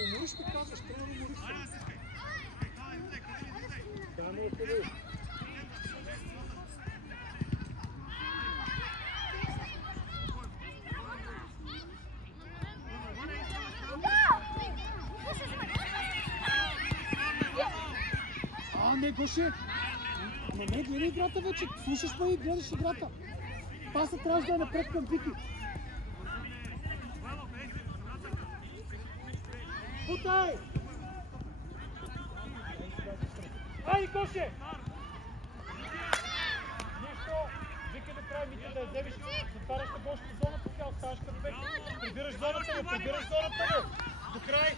умориш ми казваш, трябва да умориш се. Да, не е къде. Не, Гоше! Ама не, гледай играта вече. Слушаш ме и гледаш играта. Паса трябваше да е напред към Вики. Бутай! Айде, Гоше! Нищо! Вики да трябва Митя да я вземеш. Затваряш на Гошата зоната, сега оставаш като бек. Прибираш зоната, прибираш зоната. До край!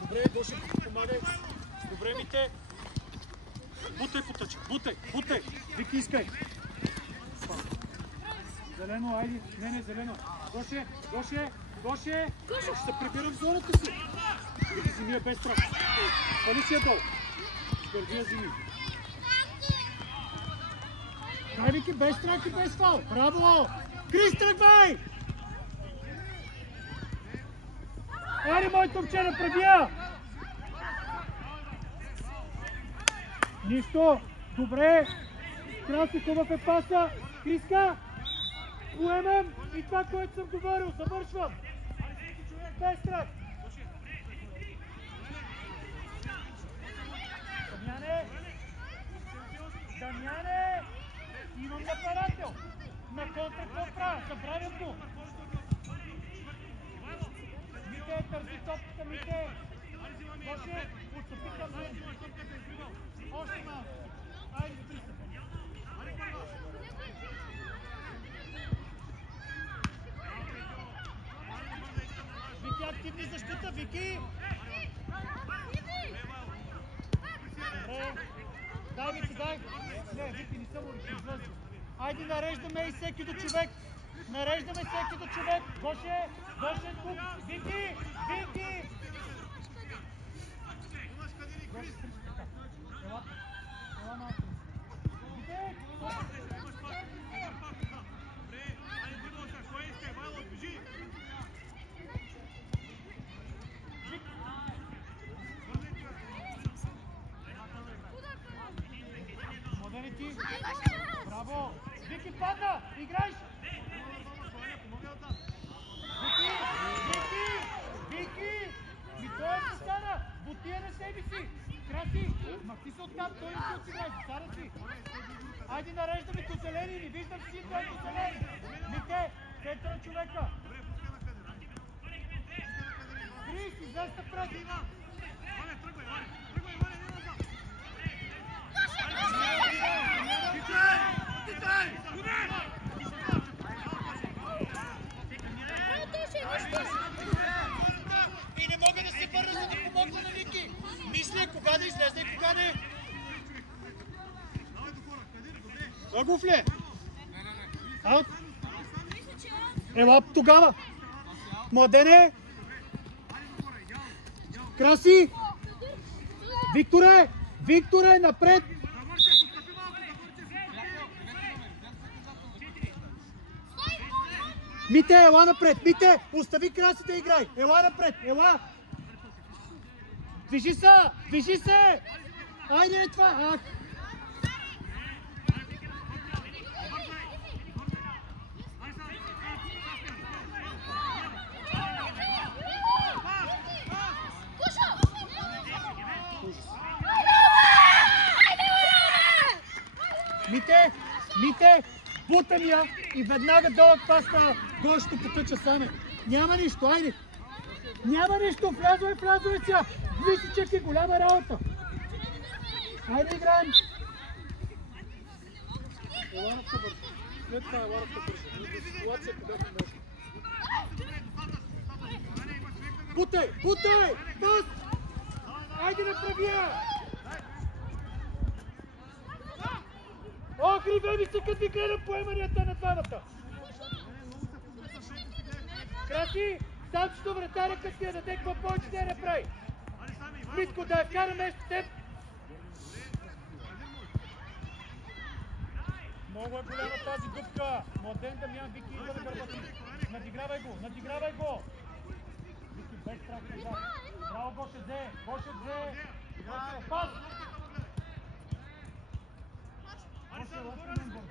Добре, Гоше, помагай. Добре, Мите. Бутай, потъче, бутай! Вики, искай! Зелено, айди! Не, зелено! Гоше! Ще се прибира в зоната си! Вики, зими е без страх! Пали си я долу! Гърди я зими! Дай, Вики, без страх и без фал! Браво! Крис, тръгвай! Айде, мой топче, да пребия! Нищо! Добре! Краси, хубав е паса! Криска! Поемам и това, което съм говорил. Завършвам! Без страх! Дамяне! Имам нападател! На контра какво правя? Забравям го! Мите, търси топката, Мите! Гоше, отстъпи към мен! Още малко! Айде, пристъпа! Вики, активни защита, Вики! Добре! Дай, Вики, дай! Не, Вики, не съм решил, излъзва. Айде, нареждаме и всеки до човек! Нареждаме всеки до човек! Гоше тук! Вики! Вики! Браво! Вики, падна! Играеш! Вики! Ми той е стана! Бутия на себе си! Краси! Ма ти се откап, той не си отиграй! Стара си! Айде, нареждаме до зелени! Не виждам си той до зелени! Мите! Центъра човека! Крис, излез напред! И не мога да се върна, за да помогна на Вики. Мисля кога да излезе и кога не. Агов ли? Аут? Ела тогава. Младене. Краси. Викторе, напред. Мите, ела напред! Мите, остави Краси да играй! Ела напред! Ела! Движи се! Айде е това! Ах! Мите! Бутам я и веднага дълъг пас на Гошето потъча саме. Няма нищо, айде! Няма нищо, влязове сега! Висичек е голяма работа! Айде играем! Еланата бързо. След това еланата бързо. Ситуация където може. Бутай! Пас! Айде да пребия! О, гриве ми се, като ви гледам поеманията на двамата! Краси, сам че до вратаря, като я даде, какво повече да я направи? Митко, да я вкара нещо теб! Много е голяма тази дупка! Младен Дамян, Вики идва да гърбати. Надигравай го! Вики, без страх назад. взе. Гоше взе. Пас. Гоше, лошо Менбор.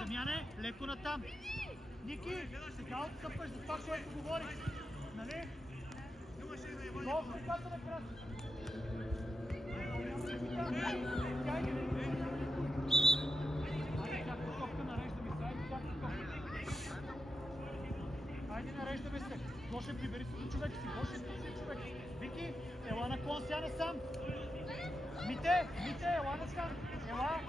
Дамяне, леко натам. Ники, сега отстъпваш за това, което говориш. Нали? Нов ръката на кръст. Айде, тяхта топка, нареждаме се. Айде, тяхта топка. Айде, нареждаме се. Гоше, прибери се до човек си. Гоше, си човек. Вики, ела на клон сяна сам. Мите, ела на сам. Ела.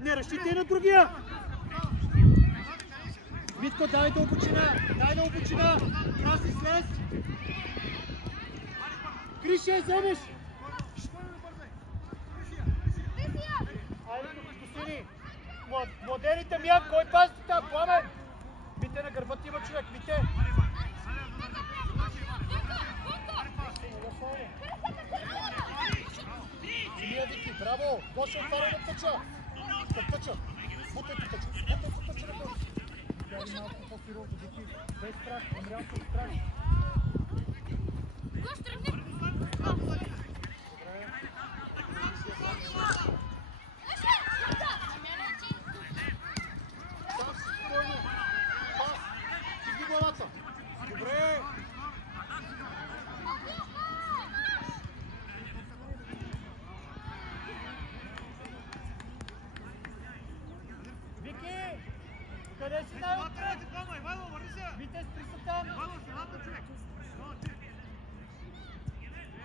Не разчитай на другия! Митко, дай да обучина! Краси, слез! Гриша, вземеш! Айде, Костини! Младените мят, кой пазите там? Пламен! Мите на гърбата има човек, Мите! Силия, Вики, браво! Гоше отваря да тъча! Тъча! Бутай по тъча! На гол! Тя малко по-сериозно, Вики! Без страх, умрял с страх! Добре! Вики! Къде си най-отпред? Витес, присътам!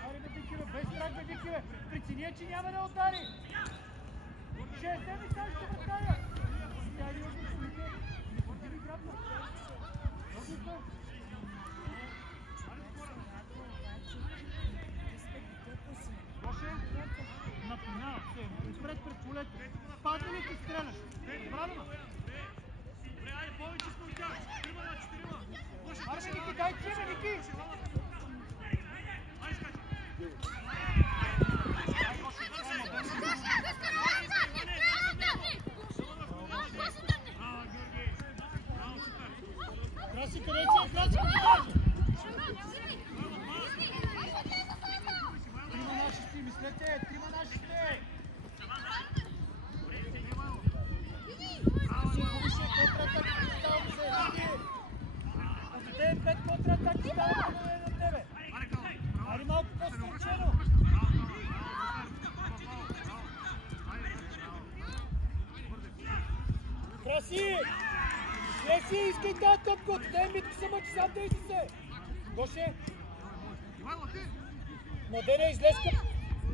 Аре бе, Вики, без страх бе, Вики, бе! Прецения, че няма да удари! Ще вземи сега, ще вратаря! Тя ли отни с Вики? Не ходи ли грабна? Отни напинава се, отпред пред полето. Падне ли ти стреляш? Браво! Добре, айде, повече сме от тях. 4 на 4. Айде, Ники, дай чиме, Ники! Айде, скачи! Краси, къде си? Краси, къде си? Трима наши си, мислете! Трима наши сте! Отидем 5 контратаки, става на тебе! Айде малко по-стручено! Краси! Слеси, искай тази топка! Отидем Митко само, че сам дейси се! Гоше! Младене, излез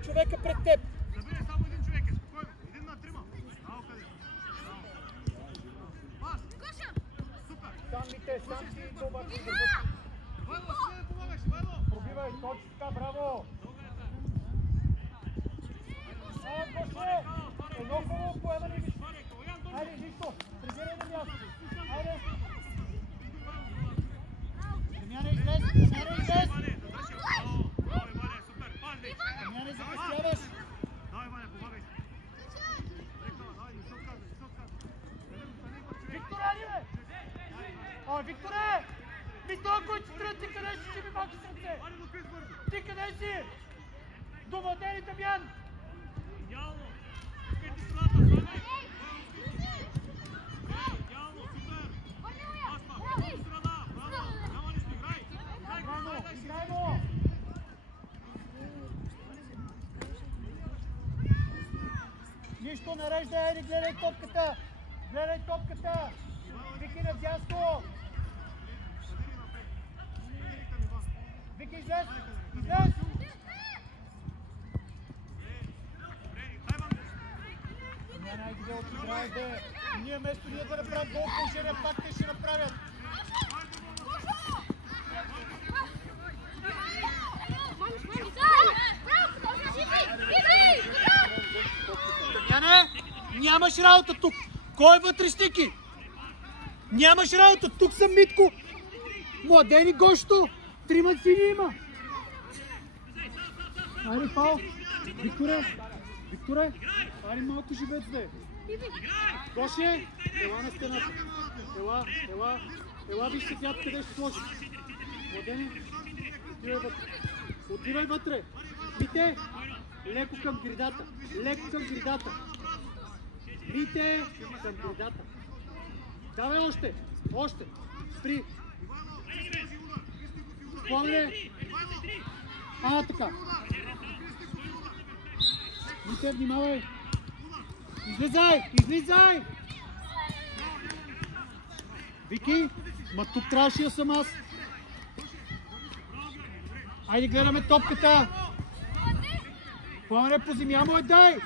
човека пред теб! Забери само един човек, спокойно! Един на трима! Ао, къде? Пас! Супер! Сам Мите, сам си дома! Вайло, си да помагаш, Вайло! Пробивай, точно така, браво! Гоше! Едно хубаво поемане ми! Айде, нищо! Прибирай на място! Айде! Дамяне, излез! Дамяне, закъсняваш! Давай, Ваня, помагай! Виктора ли, бе? Ой, Викторе! Виктора, който си тръд, ти къде си, че ми маки сърце? Ти къде си? До младени, Дамян! Идеално! Искай ти страната, Ваня! Идеално, супер! Пасма, страна, браво! Няма нищо, играй! Играй му! Нищо, нареждай, айде, гледай топката! Гледай топката! Вики на дясно! Вики, излез! Излез! Дамяна, Айде бе, отиграй бе. Ние вместо ние да направим гол положение, пак те ще направят. Дамяне, нямаш работа тук. Кой е вътрешники? Нямаш работа. Тук съм Митко. Младени Гошто. 3 сини има. Айде, фал. Викторе. Айде малко живец да е. Гоше, ела на стената. Ела, виж сетят къде ще сложи. Младени, отивай вътре. Мите, леко към гридата. Мите, към гридата. Давай още. Спри. Пламене. Така. Мите, внимавай. Излизай! Вики, ма тук трябваше да съм аз. Айде гледаме топката. Пламене по земя му дай!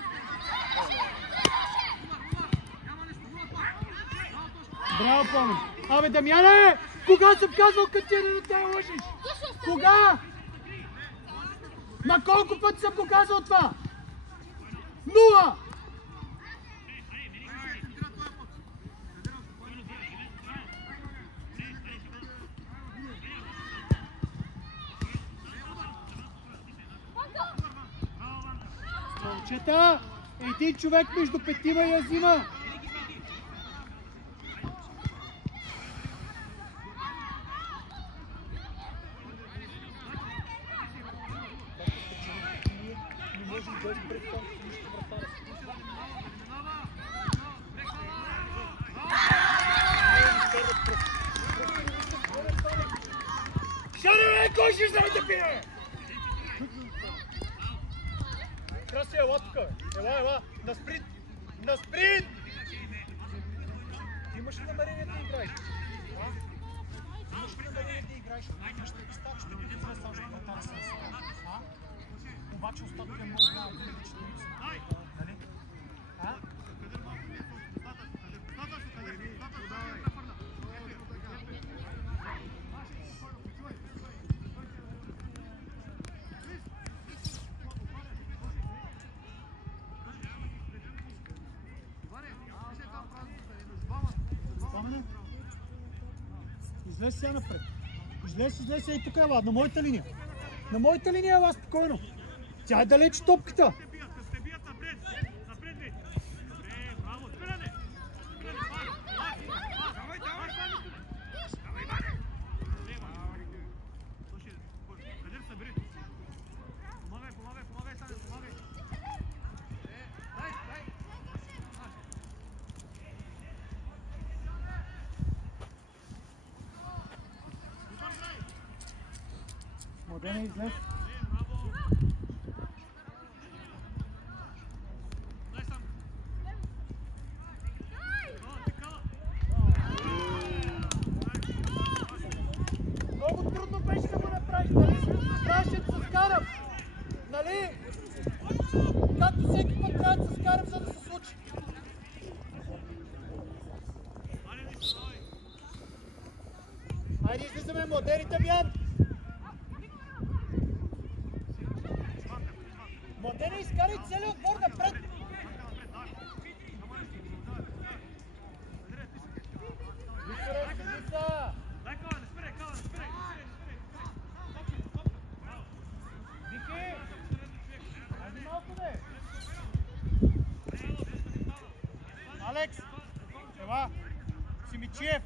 Браво, Пламен! Абе, Дамяне! Кога съм казвал, като ти не те лъжиш? Кога? На колко пъти съм го казал това? 0! Момчета, един човек между петима я взима. Шаре, кой ще знае да пие? Краси, ела тук, ела, на спринт! Имаш ли намерение да играеш? Имаш ли достатъчно? Обаче остатък е много малко. Нали? Излез сега напред. Излез и тук ела, на моята линия. На моята линия ела спокойно. Тя е далеч топката. Младене, излез. Много трудно беше да го направиш, нали? Трябваше да се скарам. Нали? Както всеки път трябва да се скарам, за да се случи. Айде, излизаме, младени, Дамян! Младени, изкарай целият отбор напред! Викторе, седица! Вики! Айде малко, бе! Алекс! Ева! Симичиев!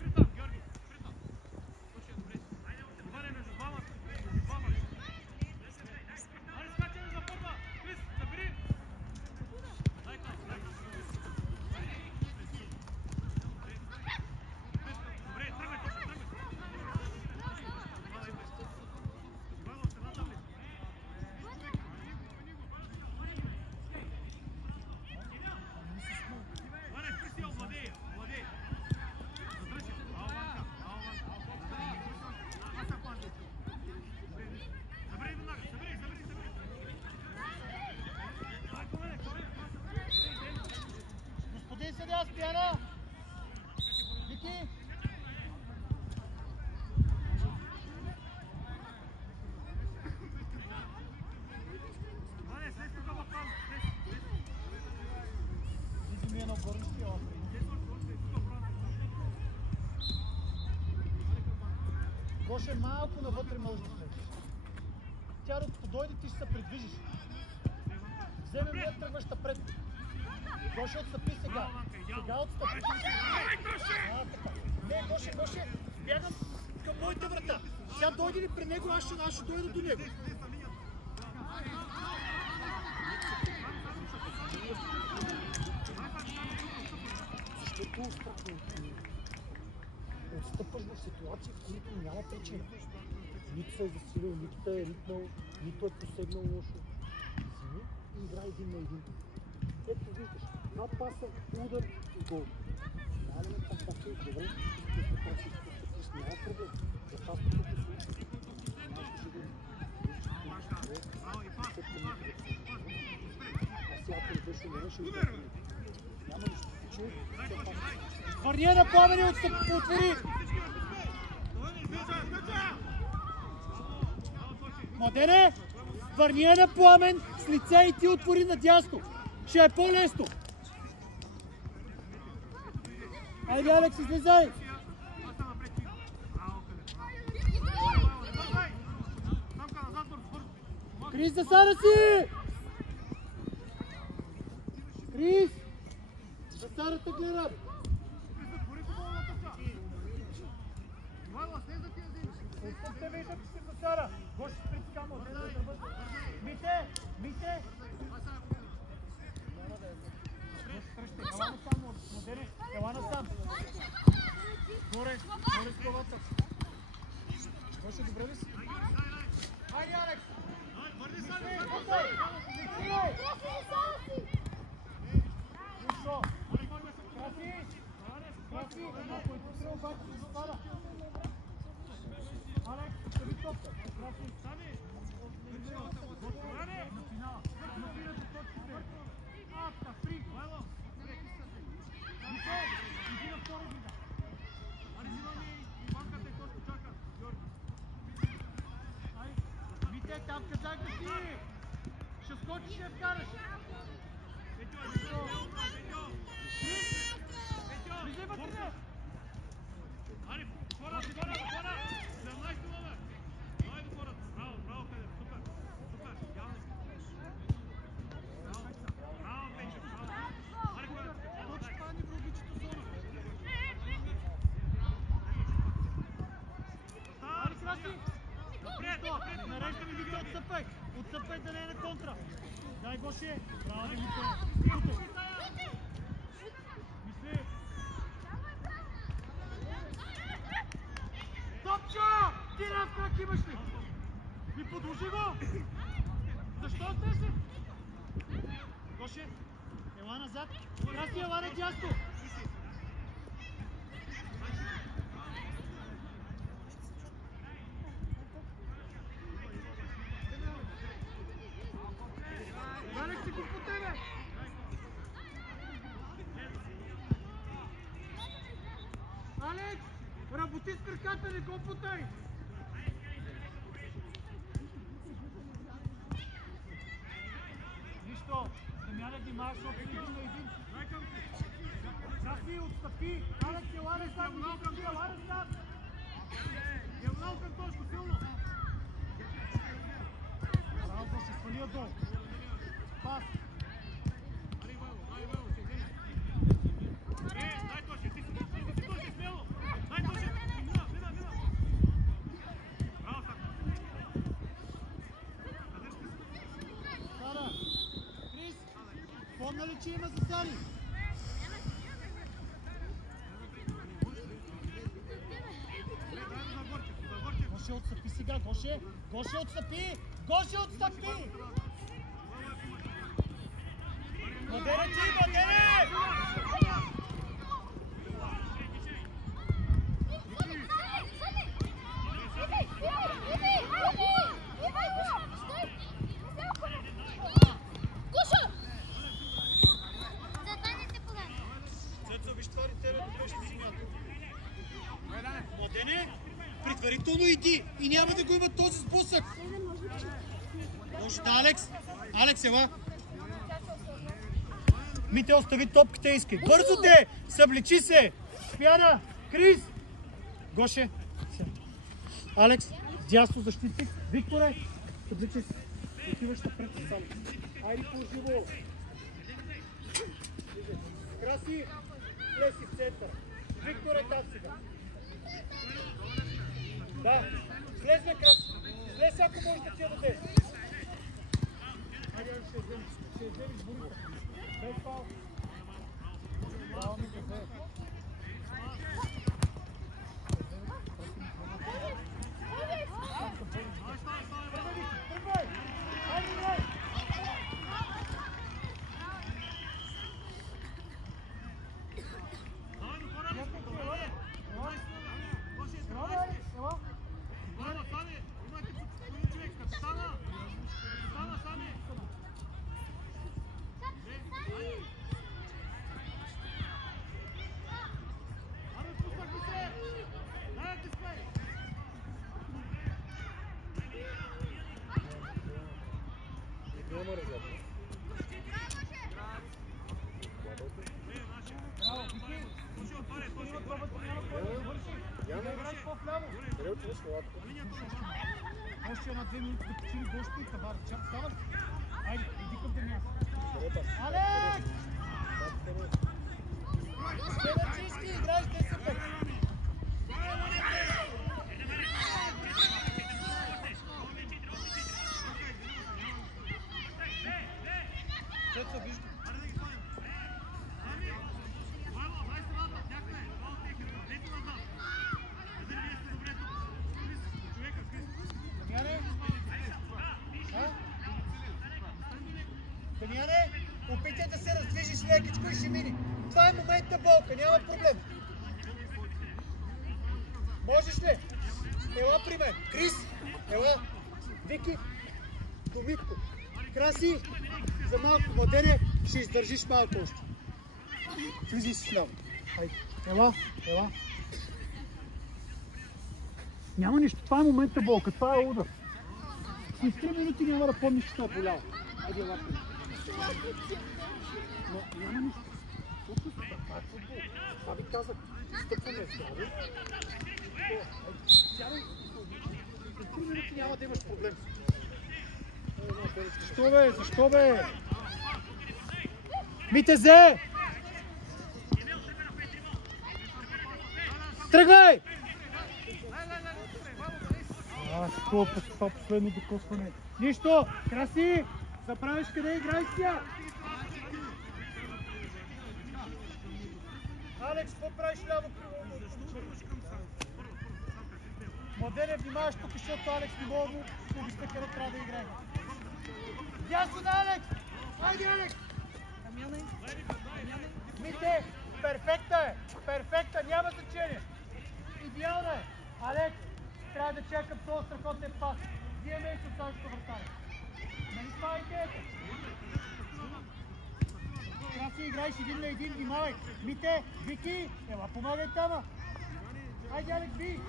Гоше, малко навътре може да влезеш. Тя докато дойде, ти ще се придвижиш. Вземем ние тръгваш напред. Гоше, отстъпи сега. Сега отстъпи. Не, Гоше, бягам към моята врата. Тя дойде ли при него, аз ще дойда до него. Защото отстъпваш в ситуации, в които няма причина. Нито се е засилил, нито те е ритнал, нито е посегнал лошо. Вземи и играй 1 на 1. Ето виждаш, два паса, удар и гол. Дали ме така се добре, няма проблем. За паспорта по случай. Няма нищо. Върния на Пламени, отвори! Младене, върния на Пламен с лице и ти отвори надясно. Ще е по-лесно. Айде, Алекс, излизай! Крис, засада си! Крис! Засадата гледам! Отпусте ви, да се засада! Гоше с притикамо! Мите! Ела насам, модели! Ела насам! Горе с главата! Гоше, добре ли си? Айде, Алекс! Върни са! Краси! Обаче се запада! Алекс, остави топка! Краси! На финала! Напирате точките! Атка, фрик! Никол! Иди на втора брига! Банката и точно чака! Мите, там казах да си! Ще скочиш и я вкараш! Влизай вътре! Ариф, хора! 17 номер! Давай до хората! Браво, Петър! Супер! Явно! Браво, Петър! Ариф, Точно това ни в логичната зона! Ари, Краси! Напред! Нарежда ми Вите, отцъпай да не е на контра! Дай, Гоше! Браво, Вите! Мисли! Топчо! Ти рав как имаш ли? Ми подложи го! Защо сте се? Гоше, ела назад. Краси, ела на дясно. Алекс, си го по тебе! Алекс! Работи с краката, не го потай! Нищо! Дамяне, внимаваш, защото един на един. Краси, отстъпи! Алекс, ела не сам! Ела не сам! Ела към точно, силно! Браво, да се свали отдолу! Пас! дай точно! Ти си точно смело! Дай точно! Мина! Браво, Сара! Крис! Помня ли, че има засади? Гоше, отстъпи сега! Гоше, отстъпи! Гоше, отстъпи! Младене ти, младене! Цецо, виж това ли тебе добре ще смята? Младене, предварително иди и няма да го има този сблъсък. Може да, Алекс? Алекс, ела. Мите, остави топката и искай. Бързо те! Събличи се! Спяна! Крис! Гоше! Алекс, дясно защитник. Викторе, обличай се. Отиваш напред сам. Айде по-живо. Краси, влеси в центъра. Виктор е там сега. Да, слез на Краси. Слез, ако можеш да ти я даде. Айде, ще я вземеш Бориса. Без фал. Браво ми даде. Тръгвай! Айде, дай! Още една 2 минути да почини гощите и табар. Ставаш? Айде, иди към Демян. Алекс! Пеначиски, играеш 10-5. Деца, вижда. Дамяне, опитай да се раздвижиш лекичко и ще мини. Това е момента болка, няма проблем. Можеш ли? Ела при мен. Крис, ела. Вики, Домитко. Краси, за малко младене ще издържиш малко още. Влизай си вляво. Хайде, ела. Няма нищо, това е момента болка, това е удар. След 3 минути няма да помниш, че е болял. Айде, ела при мен. Но няма нищо. Това е футбол. Това ви казах. Стъпваме здраве. Сядай. За 3 минути няма да имаш проблем. Защо бе? Митезе! Тръгвай! Това последно докосване. Нищо! Краси! Заправиш къде играй сега! Алекс, какво правиш ляво? Младене, внимаваш тук, защото Алекс не мога да обясня къде трябва да играе. Дясно да, Алекс! Айде, Алекс! Мите, перфекта, няма значение. Идеална е. Алекс, трябва да чекам този страхотен пас. Вие ме и съставището вратаря. Нали това е идеята? Краси, играеш 1-1, внимавай. Мите, Вики, ела помагай тама. Айде, Алекс, би.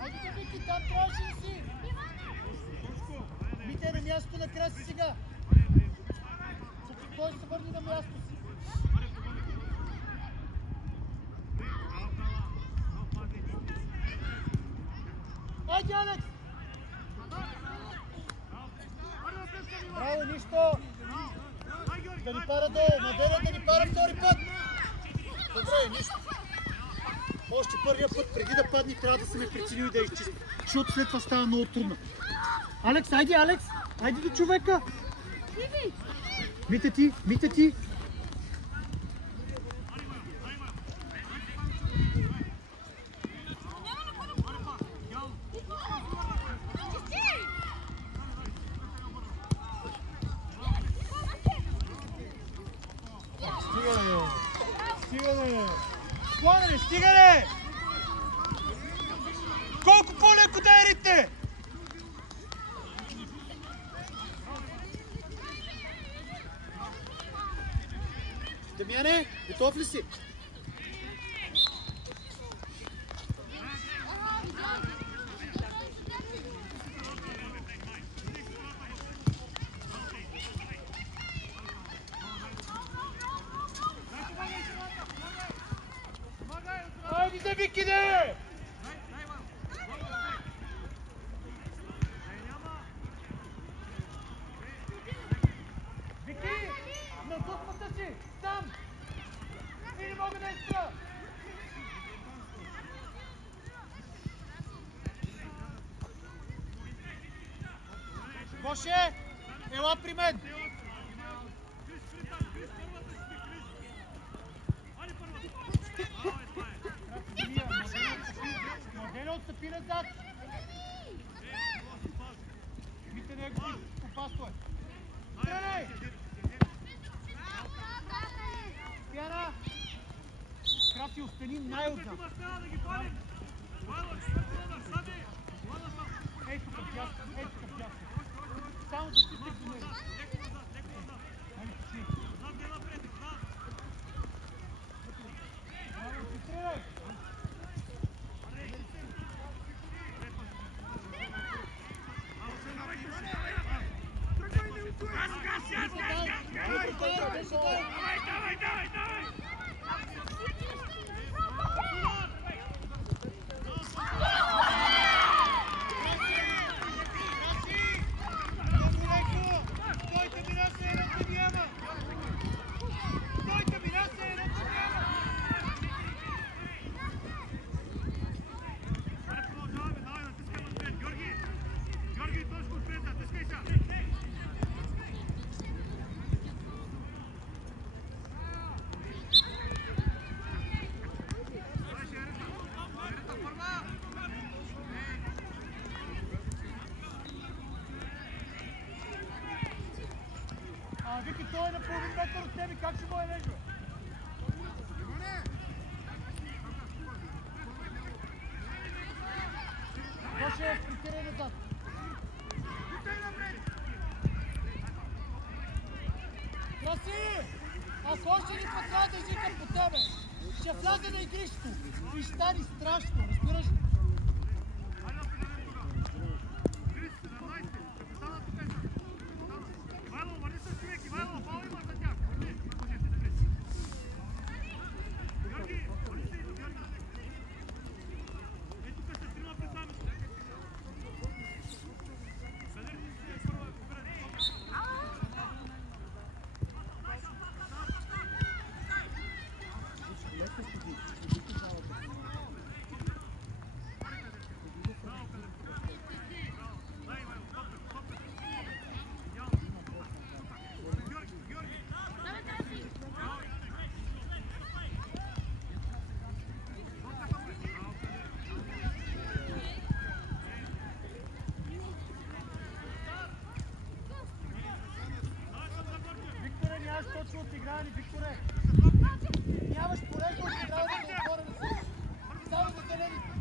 Айде, Вики, там трябваше ли си? Мите на мястото на Краси сега. Той се върни на мястото си. Айде, Алекс! Браво, нищо! Да ни пара долу, Младене да ни пара втори път! Добре, нищо. Още първия път, преди да падне, трябва да се ме преценил и да изчисти. Защото след това става много трудно. Алекс, айде! Айде до човека! Мите ти! Стигане! Колко по-леко да ерите! Дамяне, готов ли си? Айде, Вики, де! поста си! Там! И не мога да изпра! Гоше! Ела при мен! Моделя отстъпи назад! Мите не го опасно е! Стреляй! Пяна! Краси, остани най-отзад! Ей тук в дясно, ей тук в дясно! Само да си тък до него! Ай, почи! Стреляй! Вики, той е на половин метър от тебе, как ще му е лежа? Гоше, притирай назад. Краси! Аз още ни път трябва да изикам по тебе. Ще вляза на игрището и ще стане страшно, разбираш ли? Точно отиграни, Викторе! Нямаш полезност, трябва да се отворя на си! Само за зелените!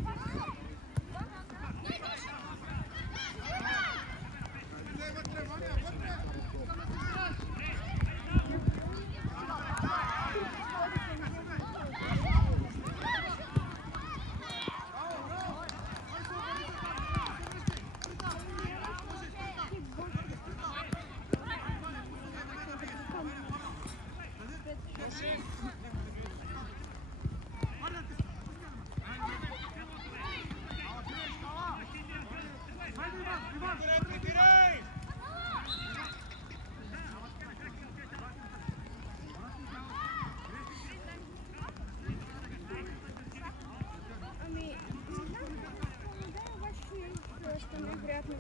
Что невероятно.